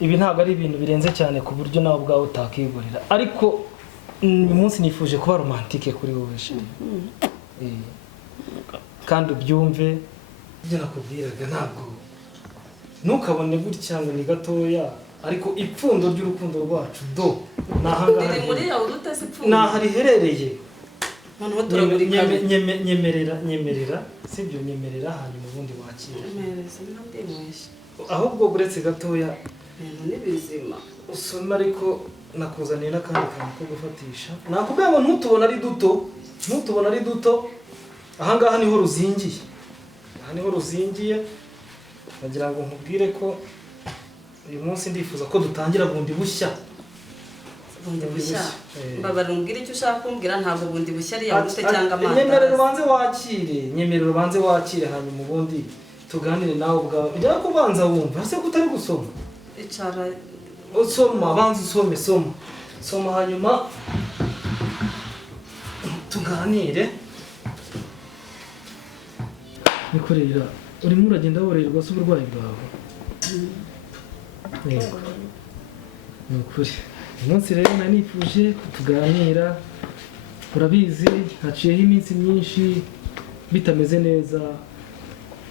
ibi ntabwo ari ibintu birenze cyane ku buryo nawe ubwawe utakigurira, ariko uyu munsi nifuje kuba romantike kuri wowe sheri. Kandi ubyumve ibyo nakubwiraga, ntabwo ntukabone gutya ngo ni gatoya, ariko ipfundo ry'urukundo rwacu do Iri muri yawe urutase ipfundo. Nahariherereye. Noneho turagurika. Nyemerera, sibyo, nyemerera hanyuma ubundi wakira. Nyemereza ndimwesha. Ahubwo buretse gatoya Ni bizima. usoma, ariko nakuzaniye n'akandi kantu ko gufatisha. Nakubwiye ngo ntutubona ari duto, ahangaha niho ruzingiye. Aha niho ruzingiye, nagira ngo nkubwire ko uyu munsi ndifuza ko dutangira bundi bushya. Bundi bushya. Mbabara umbwire icyo ushaka kumbwira, ntabwo bundi bushya ari yagute cyangwa amanda. Nyemerera ubanze wakire hanyuma ubundi tuganire nawe ubwawe. Bijya kubanza wumva ese kutari gusoma. Icara Usoma, banza usome, soma hanyuma tuganire. Nikorera, urimo uragenda worerwa se uburwayi bwawe? Yego. Ni ukuri. Umunsi rero nanifuje tuganira, urabizi haciyeho iminsi myinshi bitameze neza,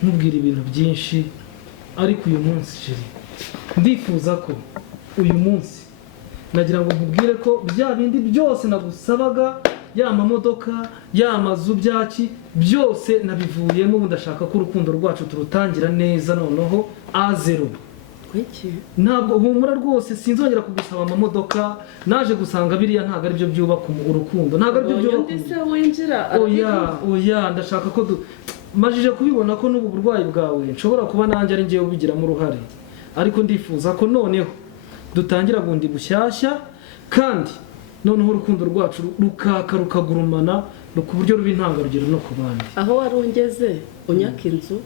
nkubwira ibintu byinshi, ariko uyu munsi sheri ndifuza ko uyu munsi nagira ngo nkubwire ko bya bindi byose nagusabaga, ya mamodoka, ya mazu, byaki byose nabivuyemo. Ubu ndashaka ko urukundo rwacu turutangira neza noneho A0. Ntabwo humura rwose, sinzongera kugusaba amamodoka. Naje gusanga biriya ntabwo ari byo byubaka urukundo, ntabwo ari byo byubaka. Oya, ndashaka ko majije kubibona ko n'ubu burwayi bwawe nshobora kuba nanjye ari ngiye ubigiramo uruhare, ariko ndifuza ko noneho dutangira bundi bushyashya, kandi noneho urukundo rwacu rukagurumana ku buryo ruba intangarugero no ku bandi. Aho wari ungeze unyaka inzu,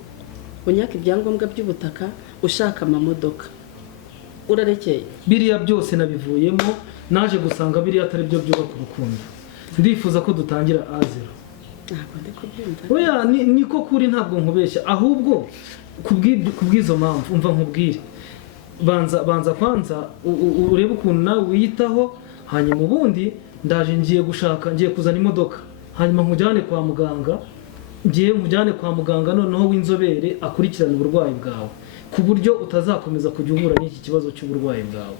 unyaka ibyangombwa by'ubutaka, ushaka amamodoka, urarekeye. Biriya byose nabivuyemo, naje gusanga biriya atari byo byubaka urukundo. Ndifuza ko dutangira A0. Ntabwo ndi kubyumva. Oya, niko kuri, ntabwo nkubeshya, ahubwo kubw'izo mpamvu umva nkubwire. Banza kwanza urebe ukuntu nawe wiyitaho, hanyuma ubundi ndaje ngiye kuzana imodoka, hanyuma nkujyane kwa muganga. Nkujyane kwa muganga noneho w'inzobere akurikirana uburwayi bwawe, ku buryo utazakomeza kujya uhura n'iki kibazo cy'uburwayi bwawe.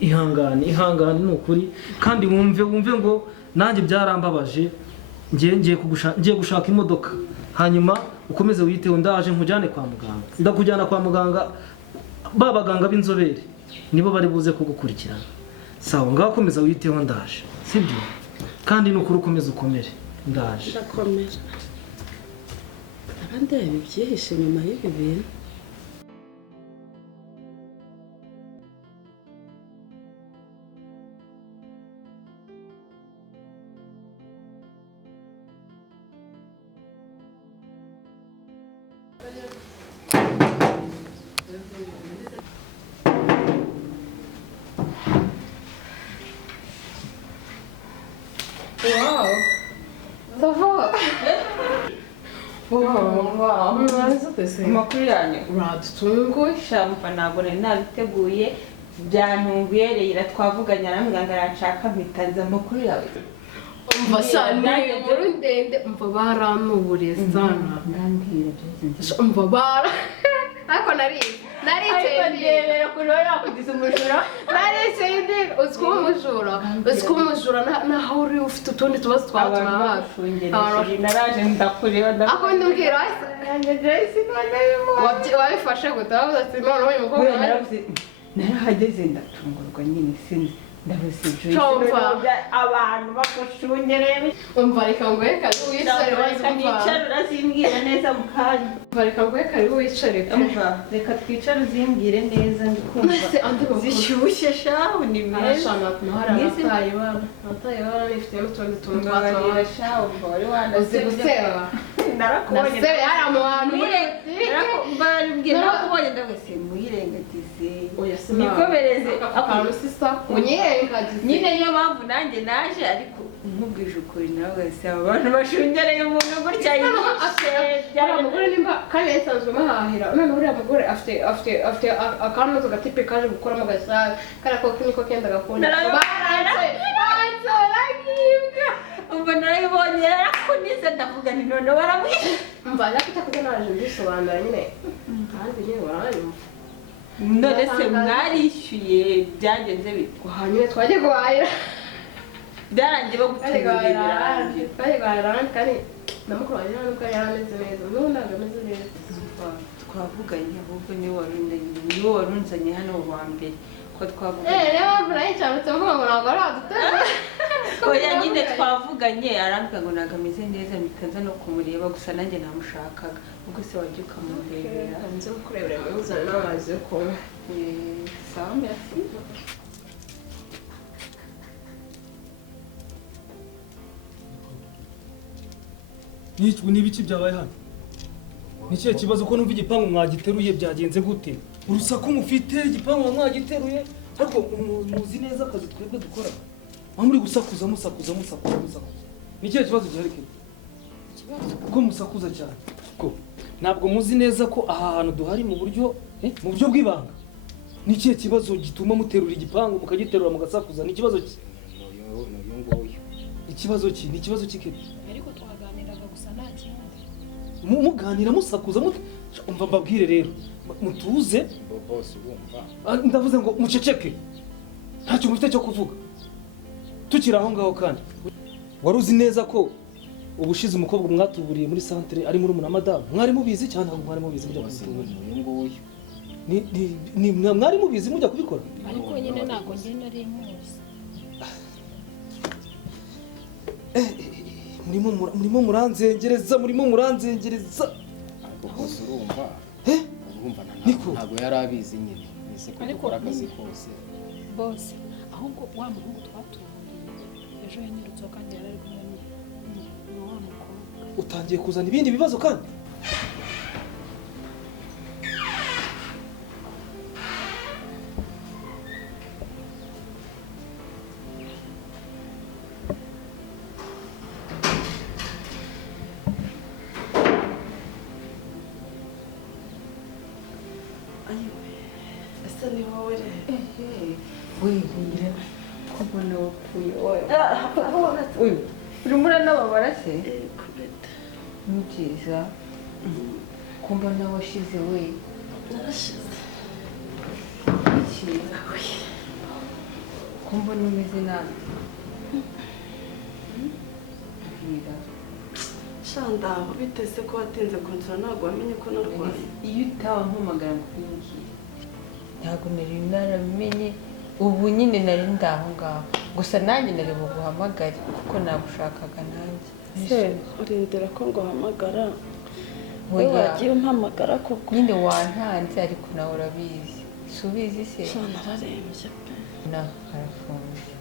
Ihangane ni ukuri, kandi wumve ngo nanjye byarambabaje. Ngiye gushaka imodoka, hanyuma ukomeze wiyiteho. Ndaje nkujyane kwa muganga, ndakujyana kwa muganga, ba baganga b'inzobere nibo bari buze kugukurikirana. Sawa, ngaho komeza wiyiteho, ndaje, sibyo? Kandi ni ukuri ukomeze ukomere, ndaje. Ndakomera. Abandi bibyihishe nyuma y'ibi bintu. Amakuru yanyu uradutunguye mva ntabwo nari nabiteguye, byantunguye. Rero twavuganye na muganga arashaka mpitaza amakuru yawe. Umva sana inkuru ndende, umva baranubureza umva ariko nariceye kurora kugize umujura, nariceye uziko umujura naho uri ufite utundi tubazo twabafungereye. Naraje ndakureba ako ndubwira wabifashe gute? Wavuze ati none uyu mukobwa narahageze ndatungurwa nyine, sinzi ndabusije abantu bakushungereye. umva reka nguhe kare wicare, nicara urazimbwira neza mu kanya. umva reka nguhe kare wicare, reka twicare uzimbwire neza, ndikumva zishyushye shahu ni meza. abataye bana nifite n'utundi tuntu twatwaye uzi guseba. narakubonye hari mu bantu narakubonye ndaguse muyirengagize, nikobereze akantu sisa unyirengagize. nyine niyo mpamvu nanjye naje, ariko nkubwije ukuri nawe gasaba abantu bashungereye umuntu gutya uriya mugore nimba kandi yasanzwe mahahira none uriya mugore afite akantu gatipe kaje gukoramo gasaga kariya ko niko kenda gakunda umva narayibonye yarakunize ndavuga nti none baramwishe mva nakita kuko naje mbisobanura nyine kandi nyine baranyumva none se mwarishyuye byagenze bite nyine twagiye guhahira byarangiye bagutubwira twagiye guhahira kandi na mukuru wanjye nubwo yari ameze neza n'ubu ntabwo ameze neza twavuganye ahubwo niwe warunzanye hano wa mbere ko twavuganye niyo mpamvu nayo cyanditse mvuga ngo ntabwo ari aduteze oya nyine twavuganye arambwira ngo ntabwo ameze neza mpita no kumureba gusa nanjye namushakaga ubwo se wajya ukamurebera nzi kurebera muzana n'amazi yo kunywa sawa merci n'ibiki byabaye hano ni ikihe kibazo ko numva igipangu mwagiteruye byagenze gute urusaku mufite igipangu mwagiteruye ariko muzi neza akazi twebwe dukora muri gusakuza musakuza ni ikihe kibazo gihari kete ko musakuza cyane ko ntabwo muzi neza ko aha hantu duhari mu buryo bw'ibanga ni ikihe kibazo gituma muterura igipangu mukagiterura mugasakuza ni ikibazo ki ikibazo ki ni ikibazo kikete ariko twaganiraga gusa nta kindi muganira musakuza umva mbabwire rero mutuze bose bumva ndavuze ngo muceceke ntacyo mufite cyo kuvuga tukiri aho ngaho kandi wari uzi neza ko ubushize umukobwa mwatuburiye muri centre ari muri umuna madamu mwari mubizi cyane ntabwo mwari mubizi mujya kubitubura ni mwari mubizi mujya kubikora ariko nyine ntabwo njye nari muzi murimo muranzengereza ariko bose urumva niko ntabwo yari abizi nyine nise ko dukora akazi kose bose ahubwo wa muhungu twatuburiye ejo yanyirutseho kandi yari ari kumwe na wa mukobwa utangiye kuzana ibindi bibazo kandi ese ni wowe wihira ko mbona wapfuye wowe urimo uranababara se ni byiza ko mbona washize we narashize ko mbona umeze nabi bwira shandaho bitese ko watinze kunsura ntabwo wamenye ko narwaye iyo utaba mpamagara ngo ukwinjire ntabwo nari narabimenye ubu nyine nari ndaho ngaho gusa nanjye nari buguhamagare kuko nagushakaga nanjye se urindira ko nguhamagara wowe wagiye umpamagara koko nyine wantanze ariko nawe urabizi si ubizi se nararembye pe harafunze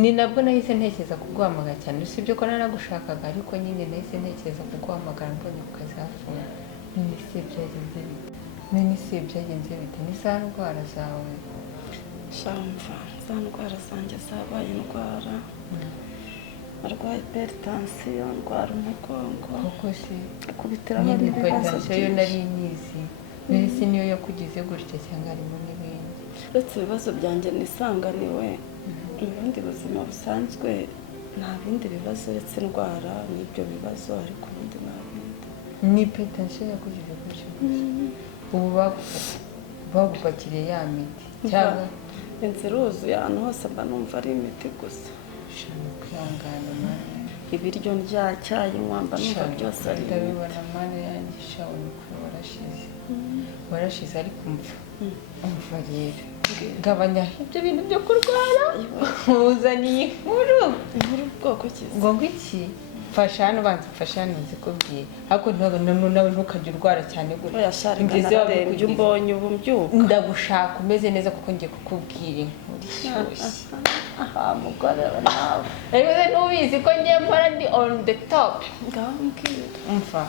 ni nabwo nahise ntekereza kuguhamagara cyane usibye ko naragushakaga ariko nyine nahise ntekereza kuguhamagara mbonye ku kazi hafunze none se byagenze bite ni za ndwara zawe shamva za ndwara zanjye zabaye indwara arwaye hypertension ndwara umugongo koko se kubitira nyine hari ibibazo hypertension yo nari nyizi mbese niyo yakugize gutya cyangwa harimo n'ibindi uretse ibibazo byanjye nisanganiwe mu bundi buzima busanzwe nta bindi bibazo uretse indwara n'ibyo bibazo ariko ubundi nta bindi ni hypertension yakugize gutya ubu bagupakiriye ya miti cyangwa inzu iruzuye ahantu hose mba numva ari imiti gusa ushobora kwihangana mani ibiryo ndya cyayi mwamba numva byose ari imiti ndabibona mani yanjye shawe kuri warashize ariko umva rero gabanya ibyo bintu byo kurwara nkuzaniye inkuru bwoko kiza ngo ngiki mfasha hano banza mfasha hano nzikubwiye ariko nawe ntukajya urwara cyane gutya yasharika narembye umbonye ubu mbyuka ndagushaka umeze neza kuko ngiye kukubwira inkuru ishyushye aha mugore nawe rero n'ubizi ko ngiye mpora ndi on the top ngaho mbwira umva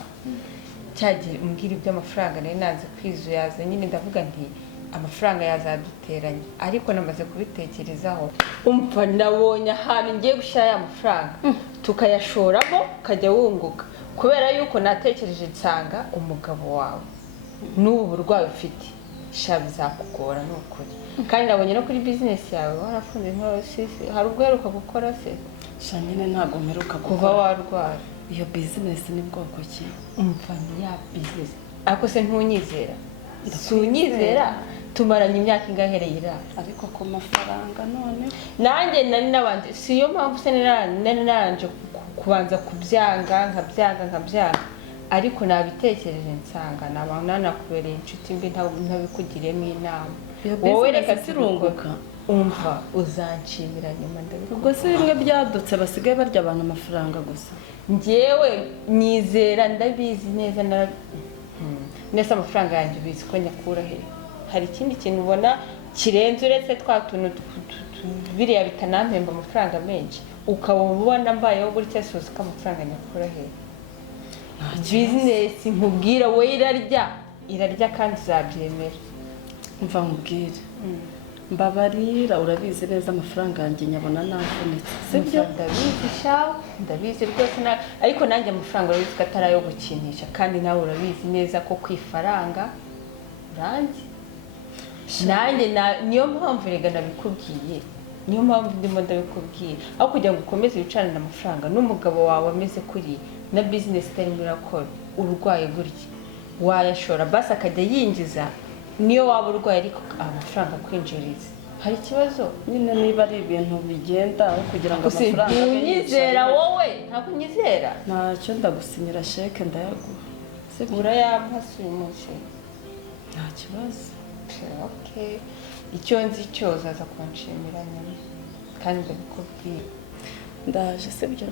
cyagiye umbwira iby'amafaranga nari nanze kwizuyaza nyine ndavuga nti amafaranga yazaduteranya ariko namaze kubitekerezaho umva nabonye ahantu ngiye gushyira ya mafaranga tukayashoramo ukajya wunguka kubera yuko natekereje nsanga umugabo wawe n'ubu burwayi ufite sha bizakugora ni ukuri kandi nabonye no kuri bizinesi yawe warafunze nk'abasisi hari ubwo uheruka gukora se sha nyine ntabwo mperuka kuva warwara iyo bizinesi ni bwoko ki umva ni ya bizinesi ariko se ntunyizera si unyizera tumaranye imyaka ingahereye irara ariko ku mafaranga none nanjye nari nabanje si yo mpamvu se nari naranje kubanza kubyanga nkabyanga ariko nabitekereje nsanga naba nanakubereye inshuti mbi ntabikugiriyemo inama wowe reka turunguka umva uzanshimira nyuma ndabikora ubwo se bimwe byadutse basigaye barya abantu amafaranga gusa njyewe nyizera ndabizi neza neza amafaranga yanjye ubizi ko nyakura he hari ikindi kintu ubona kirenze uretse twa tuntu biriya bitanampemba amafaranga menshi ukaba ubona mbayeho gutya sozi ko amafaranga nyakura he bizinesi nkubwira we irarya kandi uzabyemera mva nkubwire mbabarira urabizi neza amafaranga yanjye nyabona navunitse sibyo ndabizi shawe ndabizi rwose ariko nanjye amafaranga urabizi ko atari ayo gukinisha kandi nawe urabizi neza ko ku ifaranga urange nanjye niyo mpamvu rega nabikubwiye niyo mpamvu ndimo ndabikubwira aho kugira ngo ukomeze wicarane amafaranga n'umugabo wawe ameze kuri na bizinesi itarimo irakora urwaye gutya wayashora basi akajya yinjiza niyo waba urwaye ariko amafaranga kwinjiriza hari ikibazo nyine niba ari ibintu bigenda aho kugira ngo amafaranga unyizera wowe ntabwo unyizera ntacyo ndagusinyira sheke ndayaguha urayampa si uyu munsi nta kibazo okay icyo nzi cyose aza kunshimira nyuma kandi ndabikubwira ndaje sibyo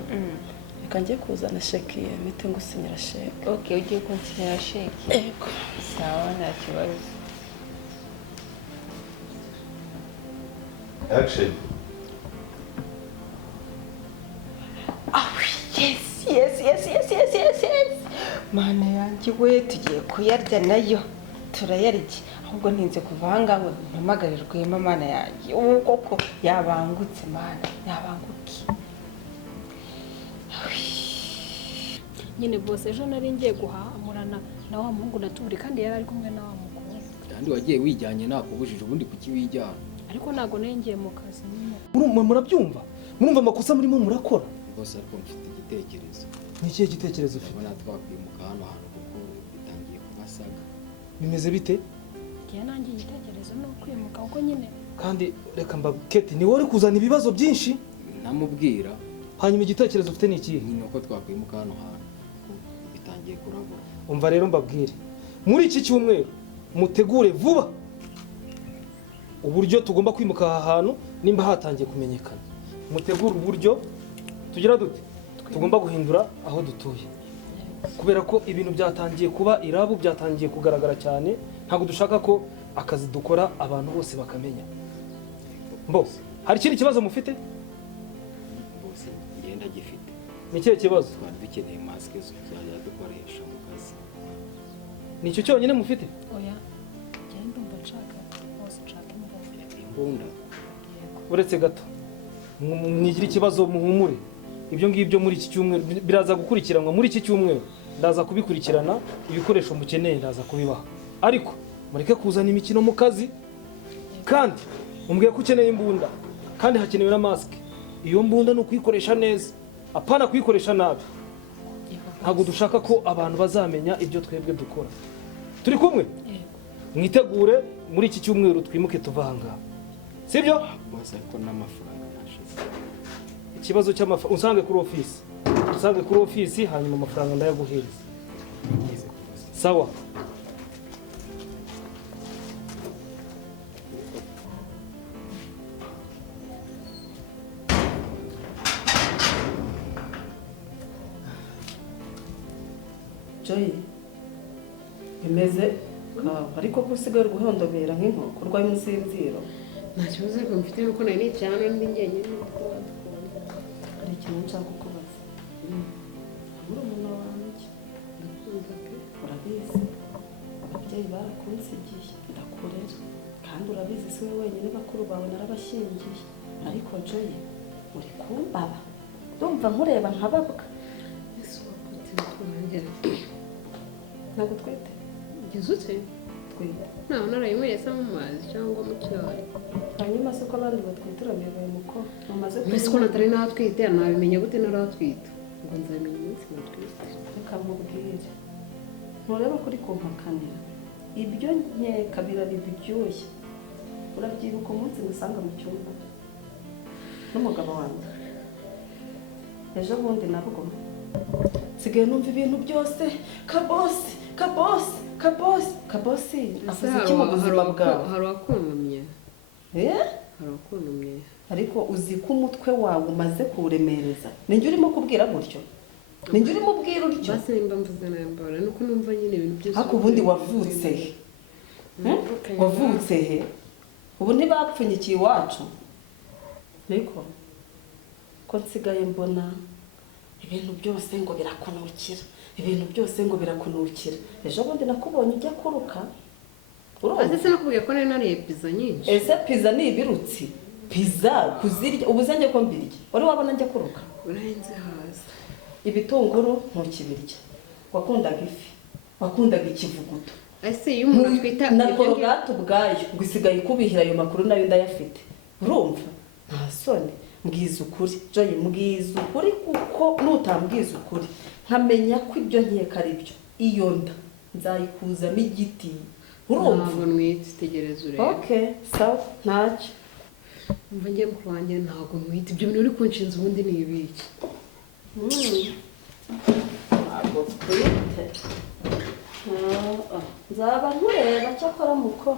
reka njye kuzana sheke mpite ngusinyira sheke okay ugiye kunsinyira sheke yego sawa nta kibazo Action. Oh, yes. Mana yanjye we tugiye kuyarya nayo turayarya ahubwo ntinze kuva ahangaha ngo mpamagarirwemo mana yanjye ubu koko yabangutse mana yabanguke nyine bose ejo nari ngiye guhamurana na wa muhungu natuburi kandi yari ari kumwe na wa mukobwa kandi wagiye wijyanye nakubujije ubundi kuki wijyana ariko ntabwo nari ngiye mu kazi nyine murabyumva murumva amakosa murimo murakora rwose ariko mfite igitekerezo ni ikihe gitekerezo ufite ubona twakwimuka hano hantu kuko bitangiye kubasaga bimeze bite ngiye nanjye igitekerezo no kwimuka kuko nyine kandi reka mbabwete ni wowe uri kuzana ibibazo byinshi ntamubwira hanyuma igitekerezo ufite ni ikihe nyine uko twakwimuka hano hantu bitangiye kurabura umva rero mbabwire muri iki cyumweru mutegure vuba uburyo tugomba kwimuka aha hantu nimba hatangiye kumenyekana mutegure uburyo tugira dute tugomba guhindura aho dutuye kubera ko ibintu byatangiye kuba irabu byatangiye kugaragara cyane ntabwo dushaka ko akazi dukora abantu bose bakamenya hari ikindi kibazo mufite bose ngenda gifite ni ikihe kibazo twari dukeneye masike tuzajya dukoresha mu kazi ni icyo cyonyine mufite oya njye ndumva nshaka bose nshaka imbunda uretse gato mwigira ikibazo muhumure ibyo ngibyo muri iki cyumweru biraza gukurikiranwa muri iki cyumweru ndaza kubikurikirana ibikoresho mukeneye ndaza kubibaha ariko mureke kuzana imikino mu kazi kandi mumbwiye ko ukeneye imbunda kandi hakenewe na masike iyo mbunda ni ukuyikoresha neza apana kuyikoresha nabi ntabwo dushaka ko abantu bazamenya ibyo twebwe dukora turi kumwe mwitegure muri iki cyumweru twimuke tuva aha ngaha sibyo bose ariko n'amafaranga yashize ikibazo cy'amafaranga usange kuri ofisi hanyuma amafaranga ndayaguhereza sawa Joy bimeze ariko ko usigaye uri guhondobera nk'inkoko urwaye umusinziro nta kibazo ariko mfite nuko nari nicaye hano ndi njyenyine hari ikintu nshaka kukubaza muri umuntu wanjye urabizi ababyeyi barakunsigiye ndakurera kandi urabizi si we wenyine bakuru bawe narabashyingiye ariko joye uri kumbaba ndumva nkureba nkababwa ntabwo twite gizutse twite ntawe narayinyweye se mu mazi cyangwa mu cyayi hanyuma se ko abandi batwitira bibaye muko mumaze mbese ko natari natwite nabimenya gute naratwite ngo nzamenya umunsi natwite reka nkubwire ntureba kuri kumpakanira ibyo nkeka birarida ibyuya urabyibuka umunsi ngusanga mu cyumba n'umugabo wanjye ejo bundi nabwo nsigaye numva ibintu byose kabosi kabosi kabosi kabosi avuze iki mu buzima bwawe hari uwakuntumye hari uwakuntumye ariko uzi ko umutwe wawe umaze kuwuremereza ninjye urimo kubwira gutyo ninjye urimo ubwira utyo basi nimba mvuze nambara nuko numva nyine ibintu byose ariko ubundi wavutse he wavutse he ubu ntibapfunyikiye iwacu ariko ko nsigaye mbona ibintu byose ngo birakunukira ibintu byose ngo birakunukira ejo bundi nakubonye ujya kuruka ese sinakubwiye ko nari nariye pizza nyinshi ese pizza ni ibirutsi pizza kuzirya ubu zanjye ko mbirya wari wabona njya kuruka urenze hasi ibitunguru ntukibirya wakundaga ifi wakundaga ikivuguto ese iyo umuntu atwita na korogate ubwayo ngo isigaye ikubihira ayo makuru nayo ndayafite urumva nta soni mbwiza ukuri joye mbwiza ukuri kuko nutambwiza ukuri nkamenya ko ibyo nkeka ari byo iyo nda nzayikuzamo igiti urumva ntabwo nwite tegereza urebe okay sawa ntacyo mva ngiye mukuru wanjye ntabwo nwite ibyo bintu uri kunshinza ubundi ni ibiki ntabwo twite nzaba nkureba cyakora muko